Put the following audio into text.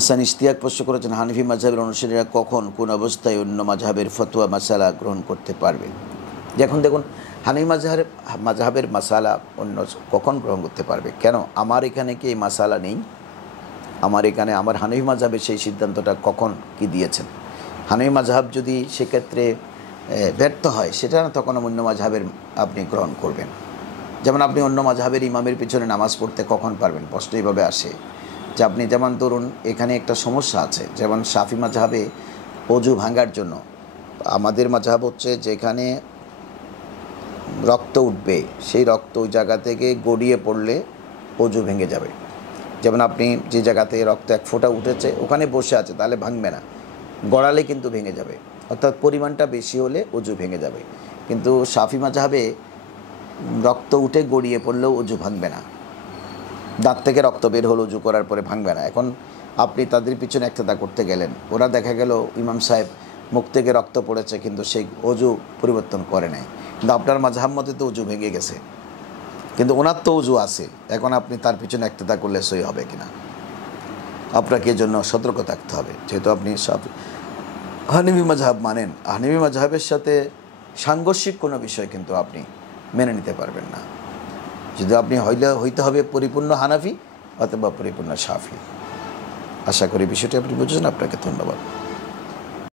হাসান ইশতিয়াক প্রশ্ন করেছেন, হানিফি মাযহাবের অনুসারীরা কখন কোন অবস্থায় অন্য মাযহাবের ফতোয়া মাসালা গ্রহণ করতে পারবে? এখন দেখুন, হানিফি মাযহাবের মাসালা অন্য কখন গ্রহণ করতে পারবে? কেন আমার এখানে কি এই মাসালা নেই? আমার এখানে আমার হানিফি মাযহাবের সেই সিদ্ধান্তটা কখন কি দিয়েছেন? হানিফি মাযহাব যদি সেক্ষেত্রে ব্যর্থ হয়, সেটা না তখন অন্য মাযহাবের আপনি গ্রহণ করবেন। যেমন আপনি অন্য মাযহাবের ইমামের পিছনে নামাজ পড়তে কখন পারবেন? প্রশ্ন এইভাবে আসে যে আপনি যেমন ধরুন এখানে একটা সমস্যা আছে, যেমন শাফি মাযহাবে অজু ভাঙার জন্য, আমাদের মাযহাব হচ্ছে যেখানে রক্ত উঠবে সেই রক্ত ওই জায়গা থেকে গড়িয়ে পড়লে অজু ভেঙে যাবে। যেমন আপনি যে জায়গাতে রক্ত এক ফোঁটা উঠেছে ওখানে বসে আছে, তাহলে ভাঙবে না, গড়ালে কিন্তু ভেঙে যাবে, অর্থাৎ পরিমাণটা বেশি হলে অজু ভেঙে যাবে। কিন্তু শাফি মাযহাবে রক্ত উঠে গড়িয়ে পড়লেও অজু ভাঙবে না, দাঁত থেকে রক্ত বের হলো অজু করার পরে ভাঙবে না। এখন আপনি তাদের পিছনে একতেদা করতে গেলেন, ওরা দেখা গেল ইমাম সাহেব মুখ থেকে রক্ত পড়েছে কিন্তু সেই অজু পরিবর্তন করে নাই, কিন্তু আপনার মাযহাব মতে তো অজু ভেঙে গেছে, কিন্তু ওনার তো অজু আছে। এখন আপনি তার পিছনে একতেদা করলে সই হবে কিনা, আপনাকে এজন্য সতর্ক থাকতে হবে। যেহেতু আপনি সব হানিফি মাযহাব মানেন, হানিফি মাযহাবের সাথে সাংঘর্ষিক কোনো বিষয় কিন্তু আপনি মেনে নিতে পারবেন না। যদি আপনি হইতে হবে পরিপূর্ণ হানাফি অথবা পরিপূর্ণ শাফি। আশা করি বিষয়টি আপনি বুঝেছেন। আপনাকে ধন্যবাদ।